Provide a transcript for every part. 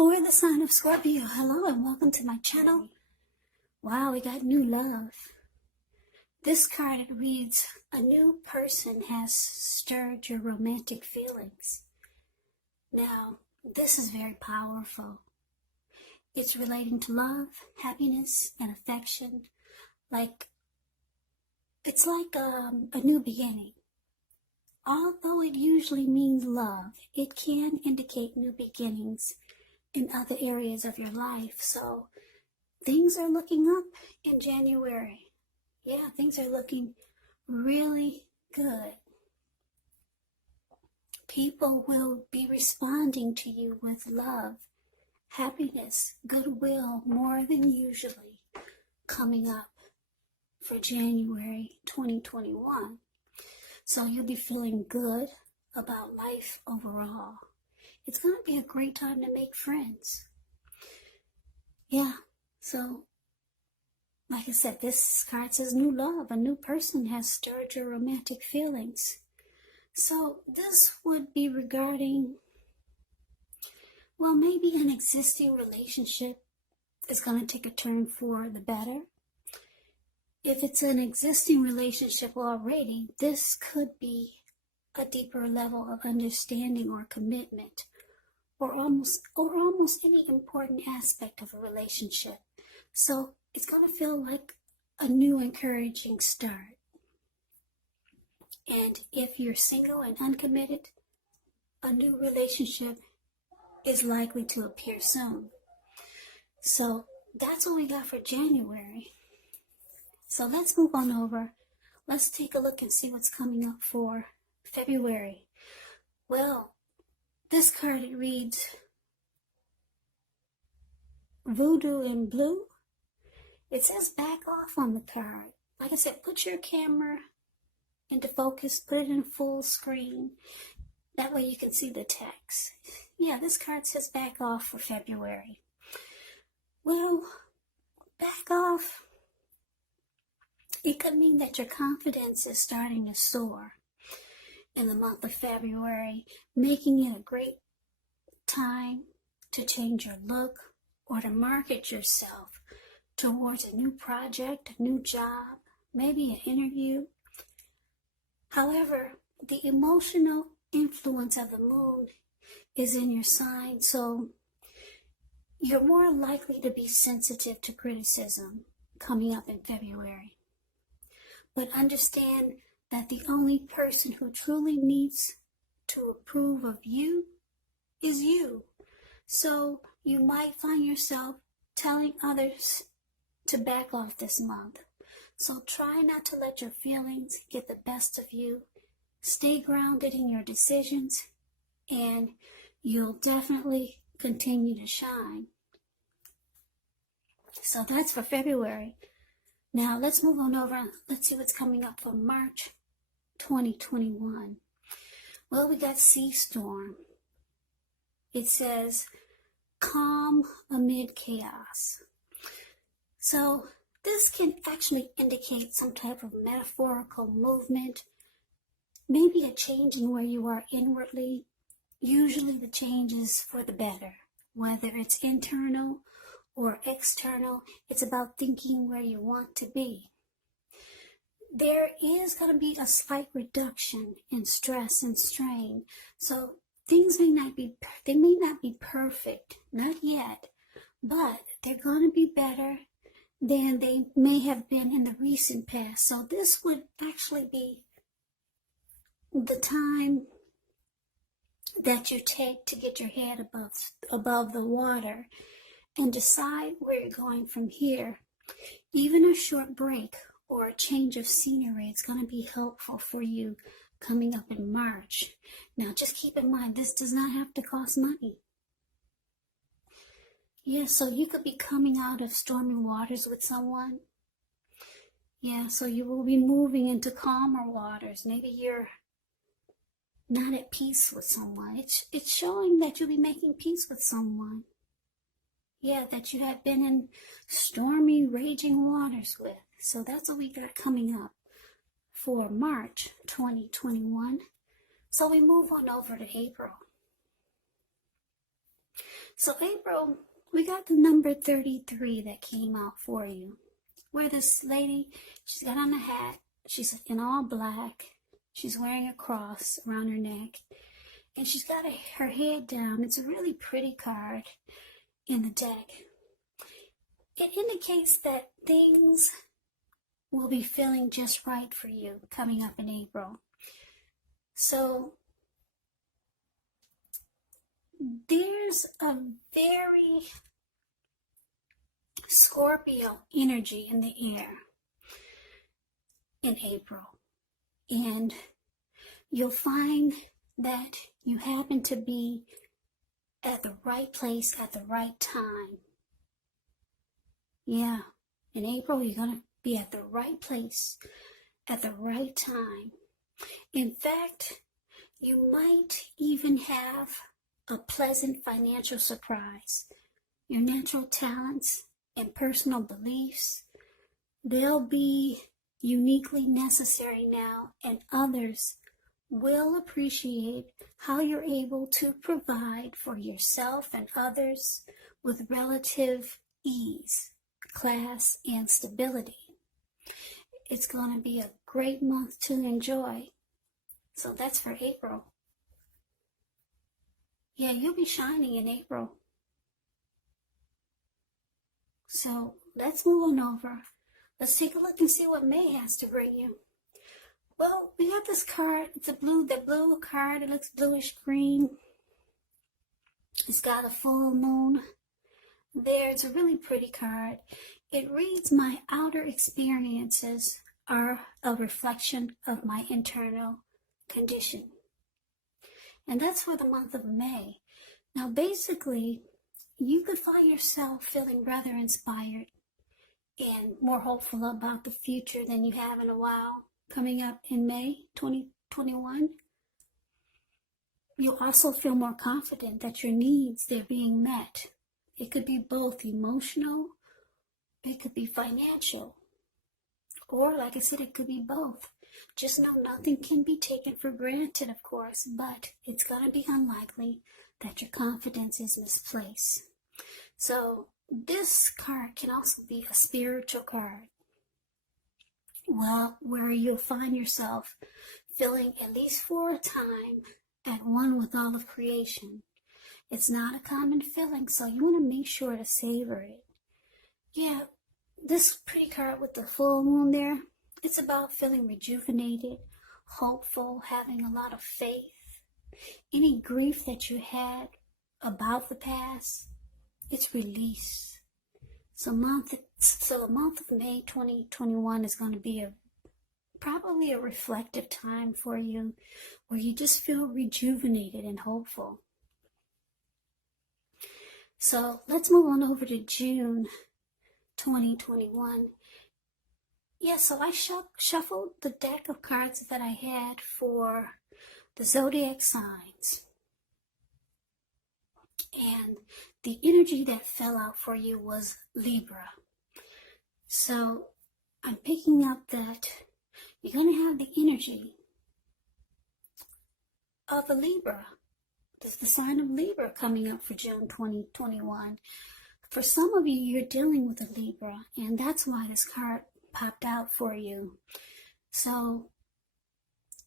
For the sign of Scorpio, hello and welcome to my channel. Wow, we got new love. This card reads, a new person has stirred your romantic feelings. Now, this is very powerful. It's relating to love, happiness, and affection. It's like a new beginning. Although it usually means love, it can indicate new beginnings in other areas of your life. So things are looking up in January. Yeah, things are looking really good. People will be responding to you with love, happiness, goodwill, more than usually coming up for January 2021. So you'll be feeling good about life overall. It's going to be a great time to make friends. Yeah, so like I said, this card says new love. A new person has stirred your romantic feelings. So this would be regarding, well, maybe an existing relationship is going to take a turn for the better. If it's an existing relationship already, this could be a deeper level of understanding or commitment, or almost any important aspect of a relationship. So it's going to feel like a new encouraging start. And if you're single and uncommitted, a new relationship is likely to appear soon. So that's what we got for January. So let's move on over. Let's take a look and see what's coming up for February. Well, this card reads Voodoo in blue. It says back off on the card. Like I said, put your camera into focus, put it in full screen. That way you can see the text. Yeah, this card says back off for February. Well, back off. It could mean that your confidence is starting to soar in the month of February, making it a great time to change your look or to market yourself towards a new project, a new job, maybe an interview. However, the emotional influence of the moon is in your sign, so you're more likely to be sensitive to criticism coming up in February. But understand that the only person who truly needs to approve of you is you. So you might find yourself telling others to back off this month. So try not to let your feelings get the best of you. Stay grounded in your decisions, and you'll definitely continue to shine. So that's for February. Now let's move on over. Let's see what's coming up for March 2021. Well, we got Sea Storm. It says calm amid chaos. So this can actually indicate some type of metaphorical movement, maybe a change in where you are inwardly. Usually the change is for the better, whether it's internal or external. It's about thinking where you want to be. There is going to be a slight reduction in stress and strain. So things may not be perfect, not yet, but they're going to be better than they may have been in the recent past. So this would actually be the time that you take to get your head above the water and decide where you're going from here. Even a short break or a change of scenery is going to be helpful for you coming up in March. Now just keep in mind, this does not have to cost money. Yeah, so you could be coming out of stormy waters with someone. Yeah, so you will be moving into calmer waters. Maybe you're not at peace with someone. It's showing that you'll be making peace with someone. Yeah, that you have been in stormy, raging waters with. So that's what we got coming up for March 2021. So we move on over to April. So April, we got the number 33 that came out for you. Where this lady, she's got on a hat, she's in all black, she's wearing a cross around her neck, and she's got her head down. It's a really pretty card in the deck. It indicates that things will be feeling just right for you coming up in April. So there's a very Scorpio energy in the air in April, and you'll find that you happen to be at the right place at the right time. Yeah, in April you're going to be at the right place at the right time. In fact, you might even have a pleasant financial surprise. Your natural talents and personal beliefs, they'll be uniquely necessary now, and others will appreciate how you're able to provide for yourself and others with relative ease, class, and stability. It's going to be a great month to enjoy. So that's for April. Yeah, you'll be shining in April. So let's move on over. Let's take a look and see what May has to bring you. Well, we got this card. It's the blue card. It looks bluish green. It's got a full moon there. It's a really pretty card. It reads, my outer experiences are a reflection of my internal condition. And that's for the month of May. Now, basically, you could find yourself feeling rather inspired and more hopeful about the future than you have in a while coming up in May 2021. You'll also feel more confident that your needs, they're being met. It could be both emotional, it could be financial, or like I said, it could be both. Just know nothing can be taken for granted, of course, but it's going to be unlikely that your confidence is misplaced. So this card can also be a spiritual card. Well, where you'll find yourself feeling, at least for a time, at one with all of creation. It's not a common feeling, so you want to make sure to savor it. Yeah, this pretty card with the full moon there, it's about feeling rejuvenated, hopeful, having a lot of faith. Any grief that you had about the past, it's released. So the month of May 2021 is going to be probably a reflective time for you, where you just feel rejuvenated and hopeful. So let's move on over to June 2021. Yeah, so I shuffled the deck of cards that I had for the zodiac signs. And the energy that fell out for you was Libra. So I'm picking up that you're going to have the energy of a Libra. There's the sign of Libra coming up for June 2021. For some of you, you're dealing with a Libra, and that's why this card popped out for you. So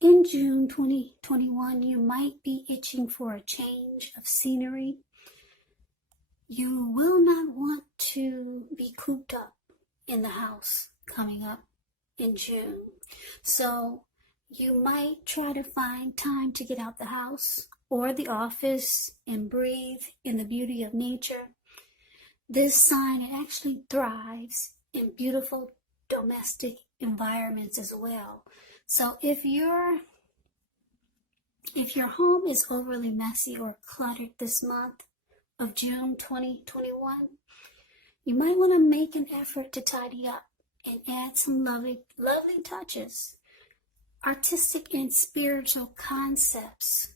in June 2021, you might be itching for a change of scenery. You will not want to be cooped up in the house coming up in June. So you might try to find time to get out the house or the office and breathe in the beauty of nature. This sign, it actually thrives in beautiful domestic environments as well. So if your home is overly messy or cluttered this month of June 2021, you might want to make an effort to tidy up and add some lovely touches. Artistic and spiritual concepts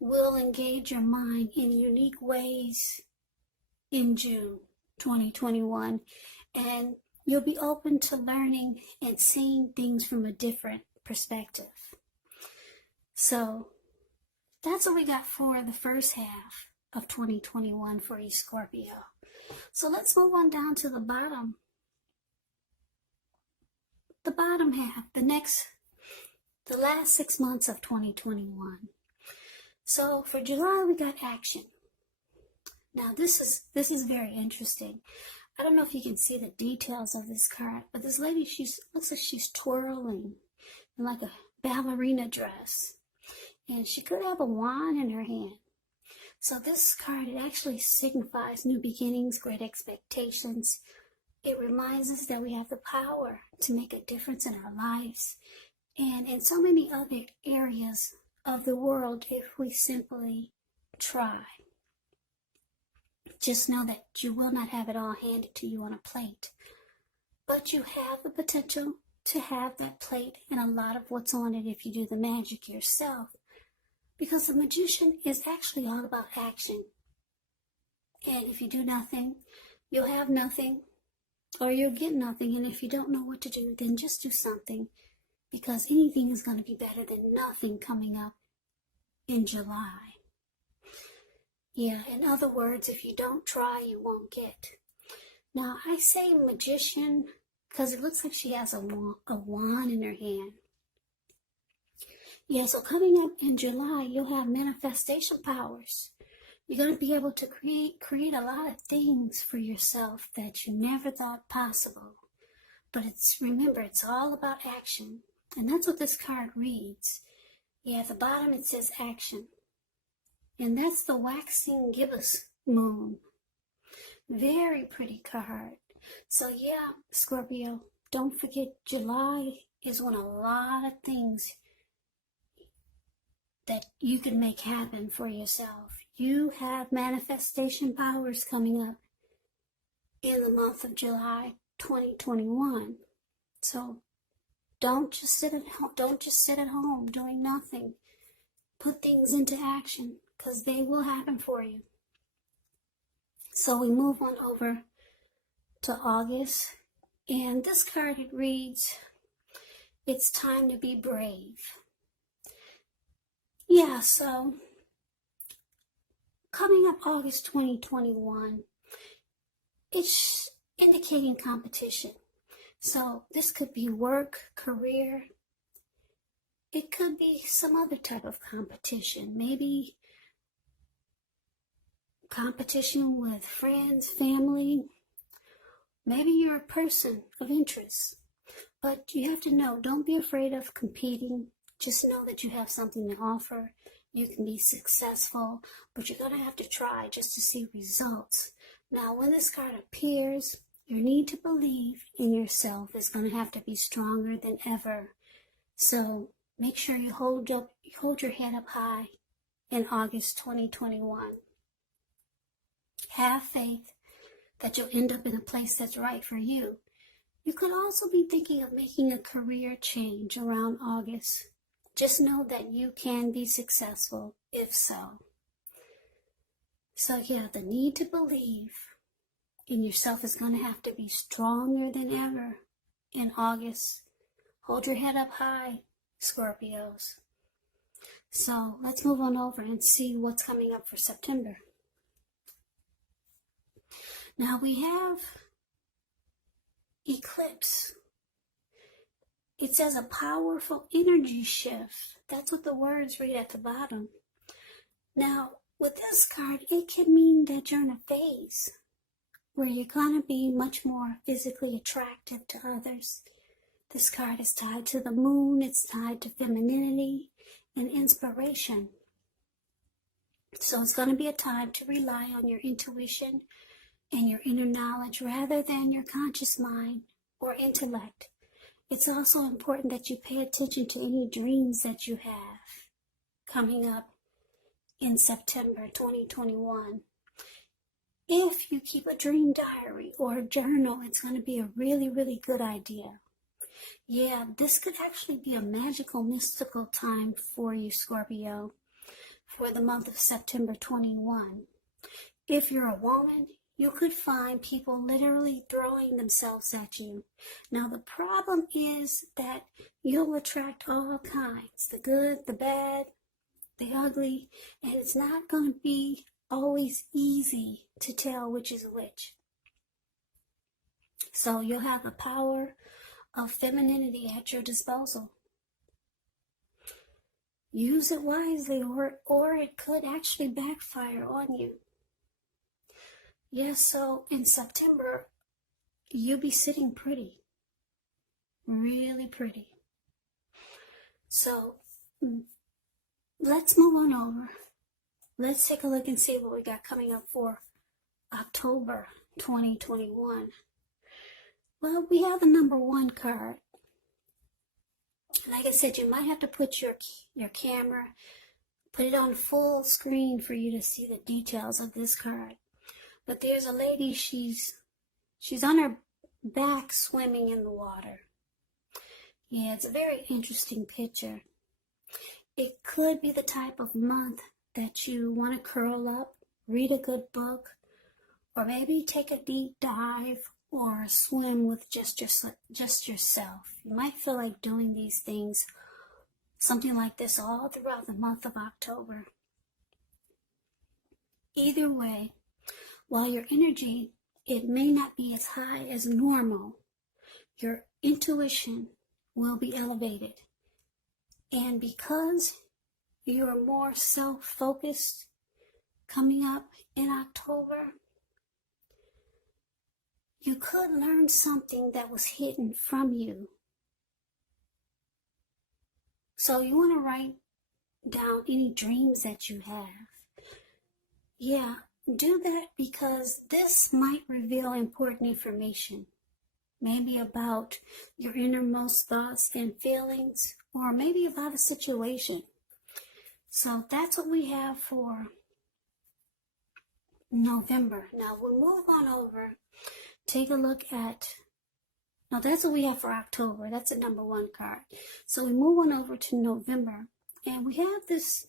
will engage your mind in unique ways in June 2021, and you'll be open to learning and seeing things from a different perspective. So that's what we got for the first half of 2021 for you, Scorpio. So let's move on down to the bottom. The bottom half, the last 6 months of 2021. So for July, we got action. Now this is very interesting. I don't know if you can see the details of this card, but this lady, looks like she's twirling in like a ballerina dress. And she could have a wand in her hand. So this card, it actually signifies new beginnings, great expectations. It reminds us that we have the power to make a difference in our lives and in so many other areas of the world if we simply try. Just know that you will not have it all handed to you on a plate, but you have the potential to have that plate and a lot of what's on it if you do the magic yourself. Because the magician is actually all about action. And if you do nothing, you'll have nothing, or you'll get nothing. And if you don't know what to do, then just do something, because anything is going to be better than nothing coming up in July. Yeah, in other words, if you don't try, you won't get. Now, I say magician because it looks like she has a wand in her hand. Yeah, so coming up in July, you'll have manifestation powers. You're going to be able to create a lot of things for yourself that you never thought possible. But remember, it's all about action. And that's what this card reads. Yeah, at the bottom it says action. And that's the waxing gibbous moon. Very pretty card. So yeah, Scorpio, don't forget July is when a lot of things that you can make happen for yourself. You have manifestation powers coming up in the month of July 2021. So don't just sit at home doing nothing. Put things into action, because they will happen for you. So we move on over to August, and this card, it reads, it's time to be brave. Yeah, so coming up August 2021, it's indicating competition. So this could be work, career. It could be some other type of competition. Maybe competition with friends, family. Maybe you're a person of interest. But you have to know, don't be afraid of competing. Just know that you have something to offer. You can be successful, but you're going to have to try just to see results. Now, when this card appears, your need to believe in yourself is going to have to be stronger than ever. So make sure you hold your head up high in August 2021. Have faith that you'll end up in a place that's right for you. You could also be thinking of making a career change around August. Just know that you can be successful if so. So yeah, the need to believe in yourself is going to have to be stronger than ever in August. Hold your head up high, Scorpios. So let's move on over and see what's coming up for September. Now we have eclipse. It says a powerful energy shift. That's what the words read at the bottom. Now, with this card, it can mean that you're in a phase where you're going to be much more physically attractive to others. This card is tied to the moon. It's tied to femininity and inspiration. So it's going to be a time to rely on your intuition and your inner knowledge rather than your conscious mind or intellect. It's also important that you pay attention to any dreams that you have coming up in September 2021. If you keep a dream diary or a journal, it's going to be a really, really good idea. Yeah, this could actually be a magical, mystical time for you, Scorpio, for the month of September 21. If you're a woman, you could find people literally throwing themselves at you. Now, the problem is that you'll attract all kinds, the good, the bad, the ugly, and it's not going to be always easy to tell which is which. So you'll have the power of femininity at your disposal. Use it wisely, or it could actually backfire on you. Yes, so in September, you'll be sitting pretty. Really pretty. So let's move on over. Let's take a look and see what we got coming up for October 2021. Well, we have the number 1 card. Like I said, you might have to put your camera, put it on full screen for you to see the details of this card. But there's a lady, she's on her back swimming in the water. Yeah, it's a very interesting picture. It could be the type of month that you want to curl up, read a good book, or maybe take a deep dive or swim with just yourself. You might feel like doing these things, something like this, all throughout the month of October. Either way, while your energy, it may not be as high as normal, your intuition will be elevated. And because you are more self-focused coming up in October, you could learn something that was hidden from you. So you want to write down any dreams that you have. Yeah, do that, because this might reveal important information. Maybe about your innermost thoughts and feelings, or maybe about a situation. So that's what we have for November. Now we'll move on over. Take a look at, no, that's what we have for October. That's the number 1 card. So we move on over to November, and we have this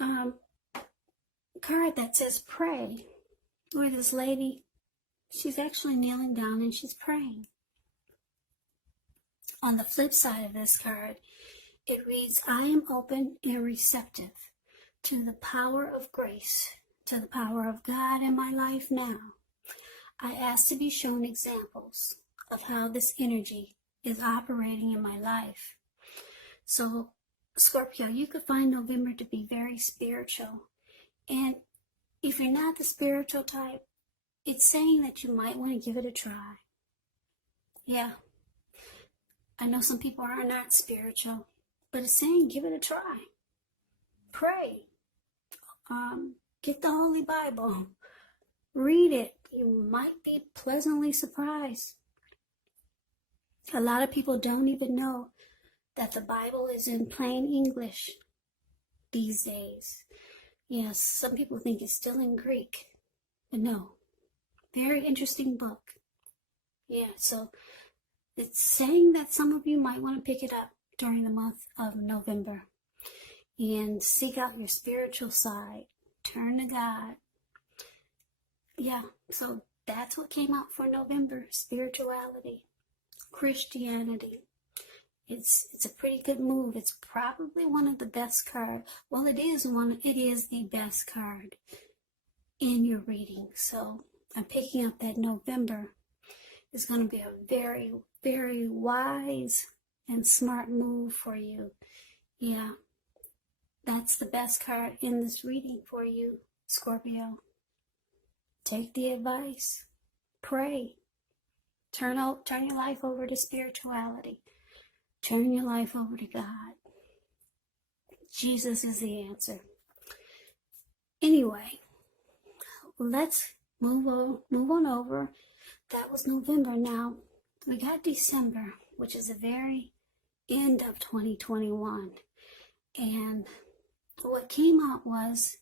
card that says pray, where this lady, she's actually kneeling down and she's praying. On the flip side of this card, it reads, I am open and receptive to the power of grace, to the power of God in my life now. I ask to be shown examples of how this energy is operating in my life. So, Scorpio, you could find November to be very spiritual. And if you're not the spiritual type, it's saying that you might want to give it a try. Yeah. I know some people are not spiritual, but it's saying give it a try. Pray. Get the Holy Bible. Read it. You might be pleasantly surprised. A lot of people don't even know that the Bible is in plain English these days. Yes, some people think it's still in Greek, but no. Very interesting book. Yeah, so it's saying that some of you might want to pick it up during the month of November and seek out your spiritual side. Turn to God. Yeah, so that's what came out for November. Spirituality, Christianity. It's a pretty good move. It's probably one of the best cards. Well, it is the best card in your reading. So I'm picking up that November is going to be a very, very wise and smart move for you. Yeah, that's the best card in this reading for you, Scorpio. Take the advice. Pray. Turn your life over to spirituality. Turn your life over to God. Jesus is the answer. Anyway, let's move on over. That was November. Now, we got December, which is the very end of 2021. And what came out was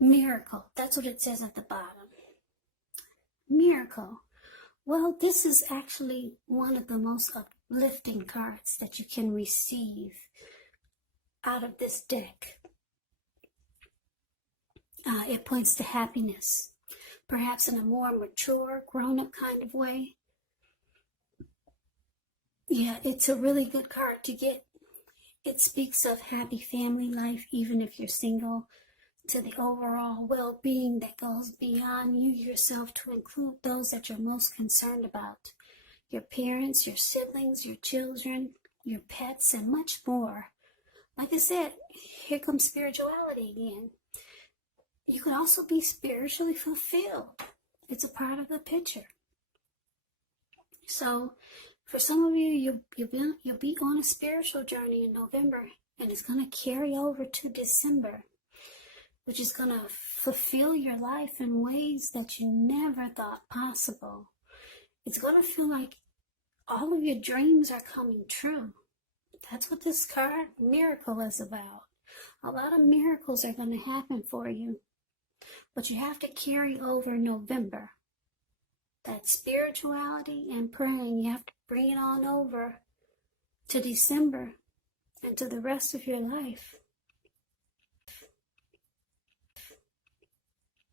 miracle. That's what it says at the bottom. Miracle. Well, this is actually one of the most uplifting cards that you can receive out of this deck. It points to happiness, perhaps in a more mature, grown-up kind of way. Yeah, it's a really good card to get. It speaks of happy family life, even if you're single. to the overall well-being that goes beyond you yourself, to include those that you're most concerned about. Your parents, your siblings, your children, your pets, and much more. Like I said, here comes spirituality again. You could also be spiritually fulfilled. It's a part of the picture. So, for some of you, you'll be on a spiritual journey in November, and it's going to carry over to December, which is going to fulfill your life in ways that you never thought possible. It's going to feel like all of your dreams are coming true. That's what this card miracle is about. A lot of miracles are going to happen for you, but you have to carry over November. That spirituality and praying, you have to bring it on over to December and to the rest of your life.